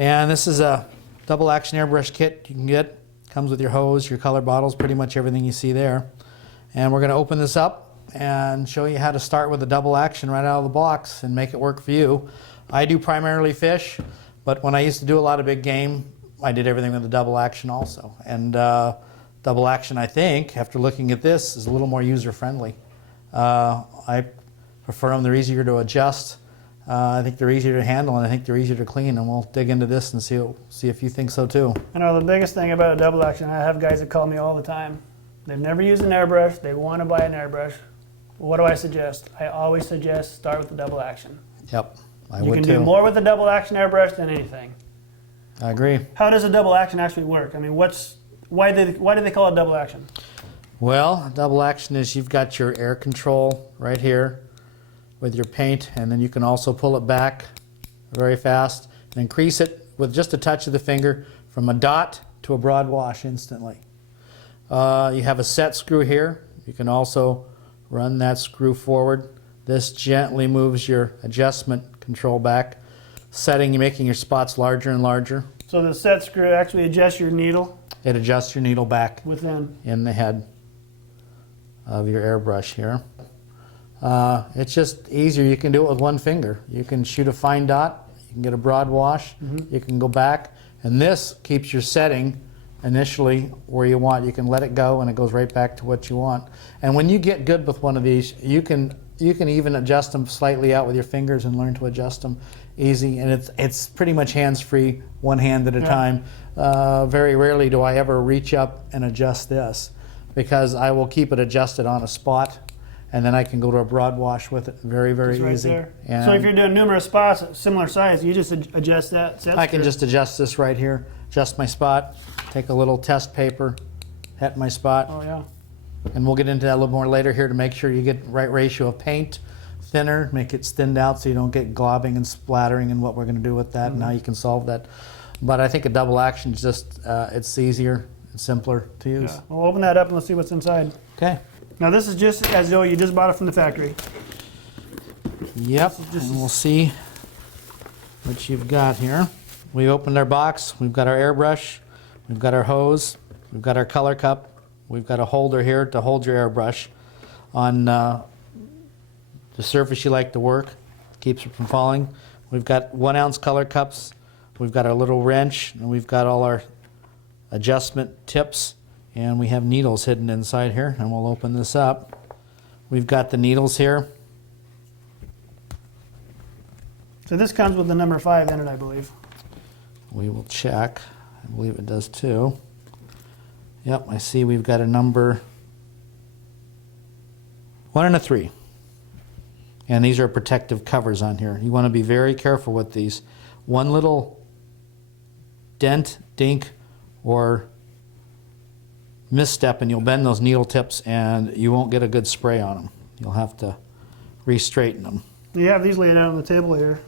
And this is a double action airbrush kit you can get. Comes with your hose, your color bottles, pretty much everything you see there. And we're going to open this up and show you how to start with a double action right out of the box and make it work for you. I do primarily fish, but when I used to do a lot of big game, I did everything with a double action also. And double action, I think, after looking at this, is a little more user-friendly. I prefer them. They're easier to adjust. I think they're easier to handle, and I think they're easier to clean, and we'll dig into this and see if you think so too. I know the biggest thing about a double action, I have guys that call me all the time. They've never used an airbrush, they want to buy an airbrush. What do I suggest? I always suggest start with the double action. Yep, I You would can too. do more with a double action airbrush than anything. I agree. How does a double action actually work? I mean, why do they call it double action? Well, double action is you've got your air control right here with your paint, and then you can also pull it back very fast and increase it with just a touch of the finger from a dot to a broad wash instantly. You have a set screw here. You can also run that screw forward. This gently moves your adjustment control back, making your spots larger and larger. So the set screw actually adjusts your needle? It adjusts your needle back within in the head of your airbrush here. It's just easier. You can do it with one finger. You can shoot a fine dot, you can get a broad wash, you can go back, and this keeps your setting initially where you want. You can let it go and it goes right back to what you want. And when you get good with one of these, you can even adjust them slightly out with your fingers and learn to adjust them easy. And it's pretty much hands-free, one hand at a time. Very rarely do I ever reach up and adjust this, because I will keep it adjusted on a spot, and then I can go to a broad wash with it very, very easy. There. So if you're doing numerous spots, similar size, you just adjust that set I can just adjust this right here, adjust my spot, take a little test paper, hit my spot. Oh yeah. And we'll get into that a little more later here to make sure you get the right ratio of paint, thinner, make it thinned out so you don't get globbing and splattering, and what we're going to do with that and how you can solve that. But I think a double action is just, it's easier and simpler to use. Yeah. We'll open that up and let's see what's inside. Okay. Now this is just as though you just bought it from the factory. Yep, and we'll see what you've got here. We opened our box, we've got our airbrush, we've got our hose, we've got our color cup, we've got a holder here to hold your airbrush on the surface you like to work, keeps it from falling. We've got 1 ounce color cups, we've got our little wrench, and we've got all our adjustment tips, and we have needles hidden inside here, and we'll open this up. We've got the needles here. So this comes with the number 5 in it, I believe. We will check. I believe it does too. Yep, I see we've got a number 1 and a 3. And these are protective covers on here. You want to be very careful with these. One little dent, dink, or misstep and you'll bend those needle tips and you won't get a good spray on them. You'll have to re-straighten them. You have these laid out on the table here.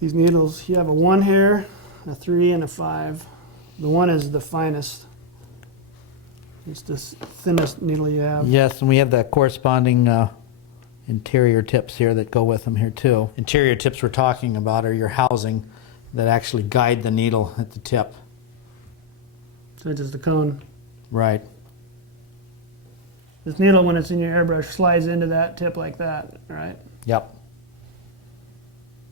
These needles, you have a 1 here, a 3, and a 5. The 1 is the finest. It's the thinnest needle you have. Yes, and we have the corresponding interior tips here that go with them here too. Interior tips we're talking about are your housing that actually guide the needle at the tip. So it's just a cone. Right. This needle, when it's in your airbrush, slides into that tip like that, right? Yep.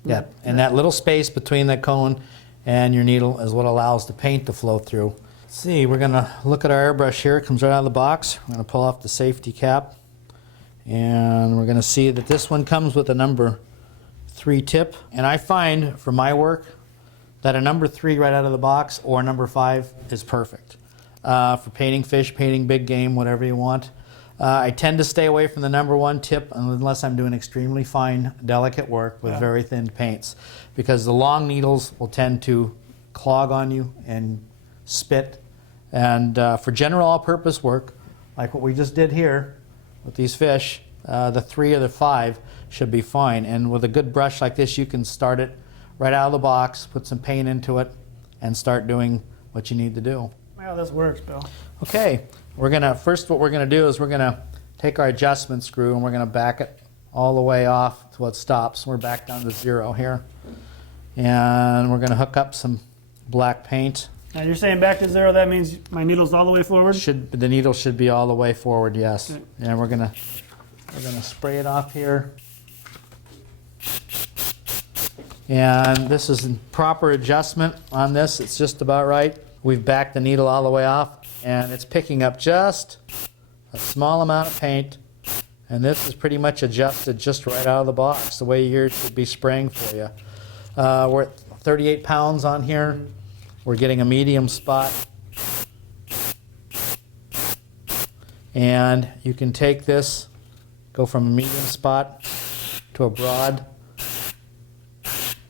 Yep. And that little space between the cone and your needle is what allows the paint to flow through. Let's see, we're going to look at our airbrush here. It comes right out of the box. We're going to pull off the safety cap. And we're going to see that this one comes with a number 3 tip. And I find, for my work, that a number 3 right out of the box or a number 5 is perfect. For painting fish, painting big game, whatever you want. I tend to stay away from the number 1 tip unless I'm doing extremely fine, delicate work with very thin paints, because the long needles will tend to clog on you and spit. And for general all-purpose work, like what we just did here with these fish, the 3 or the 5 should be fine. And with a good brush like this, you can start it right out of the box, put some paint into it, and start doing what you need to do. Wow, this works, Bill. Okay, what we're gonna do is we're gonna take our adjustment screw and we're gonna back it all the way off to what stops. We're back down to 0 here. And we're going to hook up some black paint. Now you're saying back to 0, that means my needle's all the way forward? The needle should be all the way forward, yes. Okay. And we're gonna spray it off here. And this is in proper adjustment on this. It's just about right. We've backed the needle all the way off, and it's picking up just a small amount of paint. And this is pretty much adjusted just right out of the box, the way yours should be spraying for you. We're at 38 pounds on here. We're getting a medium spot. And you can take this, go from a medium spot to a broad,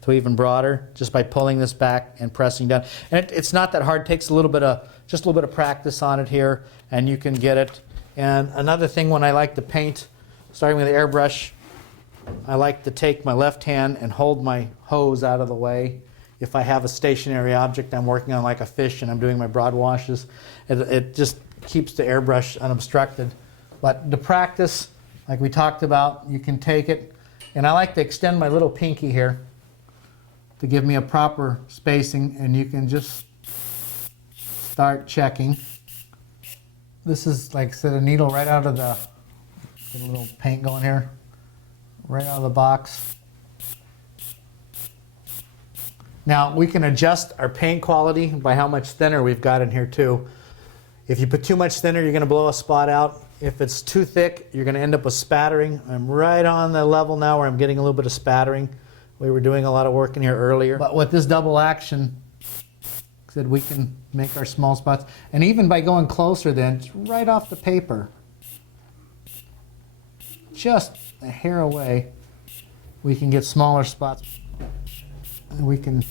to even broader, just by pulling this back and pressing down. And it's not that hard. It takes just a little bit of practice on it here, and you can get it. And another thing, when I like to paint, starting with the airbrush, I like to take my left hand and hold my hose out of the way. If I have a stationary object I'm working on, like a fish, and I'm doing my broad washes, it just keeps the airbrush unobstructed. But to practice, like we talked about, you can take it, and I like to extend my little pinky here to give me a proper spacing, and you can just start checking. This is, like I said, a needle right out of the, get a little paint going here, right out of the box. Now, we can adjust our paint quality by how much thinner we've got in here too. If you put too much thinner, you're going to blow a spot out. If it's too thick, you're going to end up with spattering. I'm right on the level now where I'm getting a little bit of spattering. We were doing a lot of work in here earlier. But with this double action, said we can make our small spots. And even by going closer then, it's right off the paper, just a hair away, we can get smaller spots. And we can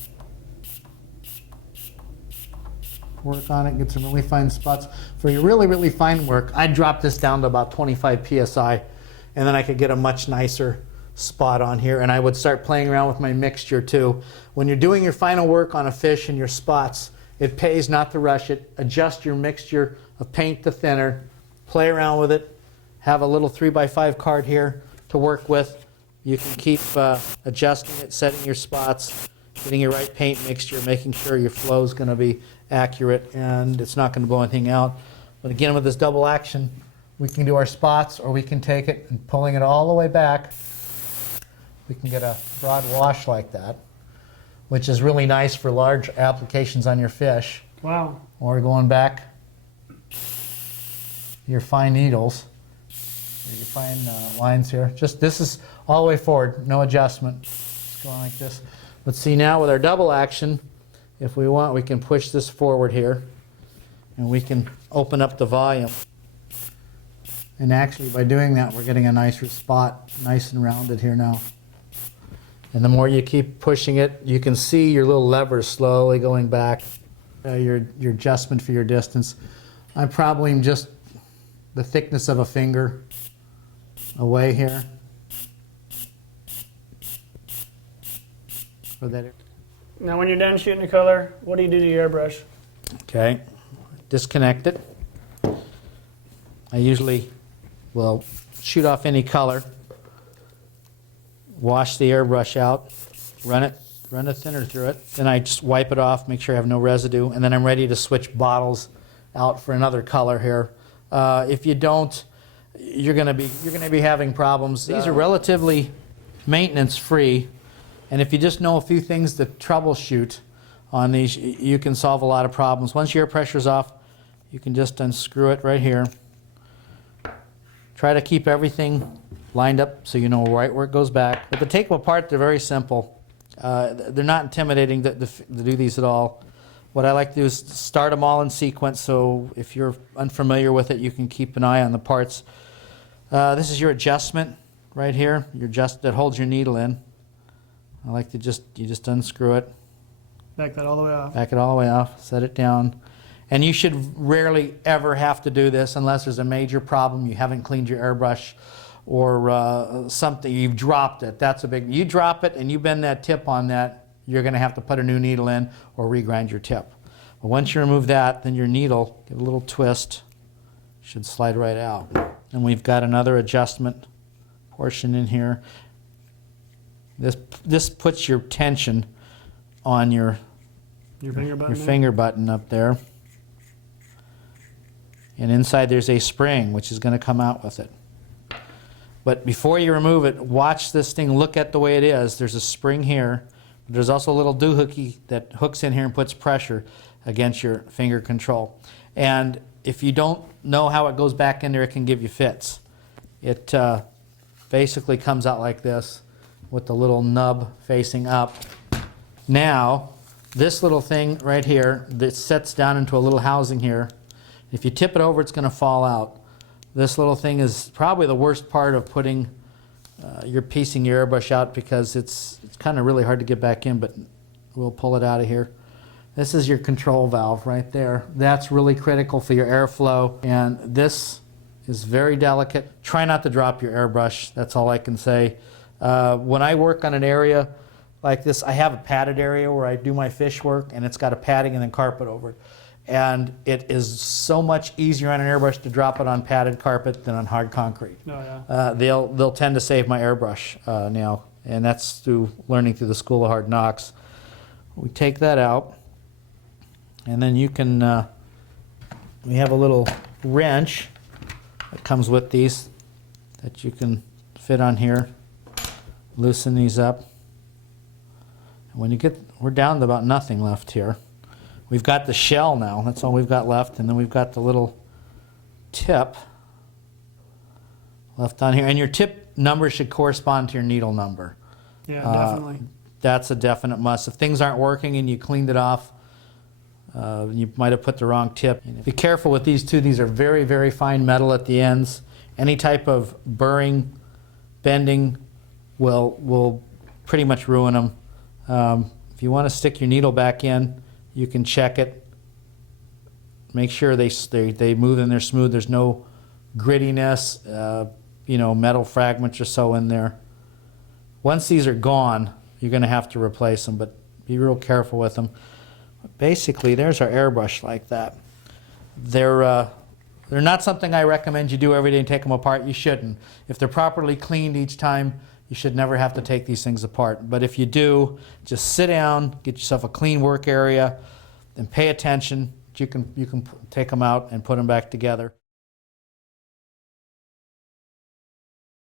work on it, get some really fine spots. For your really, really fine work, I'd drop this down to about 25 psi, and then I could get a much nicer spot on here. And I would start playing around with my mixture too. When you're doing your final work on a fish and your spots, it pays not to rush it. Adjust your mixture of paint to thinner, play around with it, have a little 3x5 card here to work with. You can keep adjusting it, setting your spots, getting your right paint mixture, making sure your flow is going to be accurate and it's not going to blow anything out. But again, with this double action, we can do our spots, or we can take it and pulling it all the way back, we can get a broad wash like that, which is really nice for large applications on your fish. Wow. Or going back your fine needles, your fine lines here. Just this is all the way forward, no adjustment. Just going like this. But see, now with our double action, if we want, we can push this forward here, and we can open up the volume. And actually, by doing that, we're getting a nicer spot, nice and rounded here now. And the more you keep pushing it, you can see your little levers slowly going back, your adjustment for your distance. I probably am just the thickness of a finger away here. For that. Now when you're done shooting the color, what do you do to your airbrush? Okay, disconnect it. I usually will shoot off any color, wash the airbrush out, run a thinner through it, then I just wipe it off, make sure I have no residue, and then I'm ready to switch bottles out for another color here. If you don't, you're going to be having problems. These are relatively maintenance free, and if you just know a few things to troubleshoot on these, you can solve a lot of problems. Once your air pressure's off, you can just unscrew it right here. Try to keep everything lined up so you know right where it goes back. But to take them apart, they're very simple. They're not intimidating to do these at all. What I like to do is start them all in sequence, so if you're unfamiliar with it, you can keep an eye on the parts. This is your adjustment right here, that holds your needle in. I like to you just unscrew it. Back that all the way off. Back it all the way off, set it down. And you should rarely ever have to do this unless there's a major problem, you haven't cleaned your airbrush, or something, you've dropped it. That's a big, you drop it and you bend that tip on that, you're going to have to put a new needle in or regrind your tip. But once you remove that, then your needle, give it a little twist, should slide right out. And we've got another adjustment portion in here. This puts your tension on your finger button. finger button up there. And inside there's a spring which is going to come out with it. But before you remove it, watch this thing, look at the way it is. There's a spring here. There's also a little doohickey that hooks in here and puts pressure against your finger control. And if you don't know how it goes back in there, it can give you fits. It basically comes out like this with the little nub facing up. Now, this little thing right here that sets down into a little housing here, if you tip it over, it's going to fall out. This little thing is probably the worst part of putting your piecing your airbrush out, because it's kind of really hard to get back in, but we'll pull it out of here. This is your control valve right there. That's really critical for your airflow, and this is very delicate. Try not to drop your airbrush. That's all I can say. When I work on an area like this, I have a padded area where I do my fish work, and it's got a padding and then carpet over it. And it is so much easier on an airbrush to drop it on padded carpet than on hard concrete. Oh, yeah. They'll tend to save my airbrush now, and that's through learning through the School of Hard Knocks. We take that out, and then you can, we have a little wrench that comes with these that you can fit on here. Loosen these up. And when you get, we're down to about nothing left here. We've got the shell now, that's all we've got left, and then we've got the little tip left on here. And your tip number should correspond to your needle number. Yeah, definitely. That's a definite must. If things aren't working and you cleaned it off, you might have put the wrong tip. Be careful with these too. These are very, very fine metal at the ends. Any type of burring, bending will pretty much ruin them. If you want to stick your needle back in, you can check it. Make sure they move and they're smooth. There's no grittiness, metal fragments or so in there. Once these are gone, you're going to have to replace them, but be real careful with them. Basically, there's our airbrush like that. They're not something I recommend you do every day and take them apart. You shouldn't. If they're properly cleaned each time, you should never have to take these things apart. But if you do, just sit down, get yourself a clean work area, and pay attention. You can take them out and put them back together.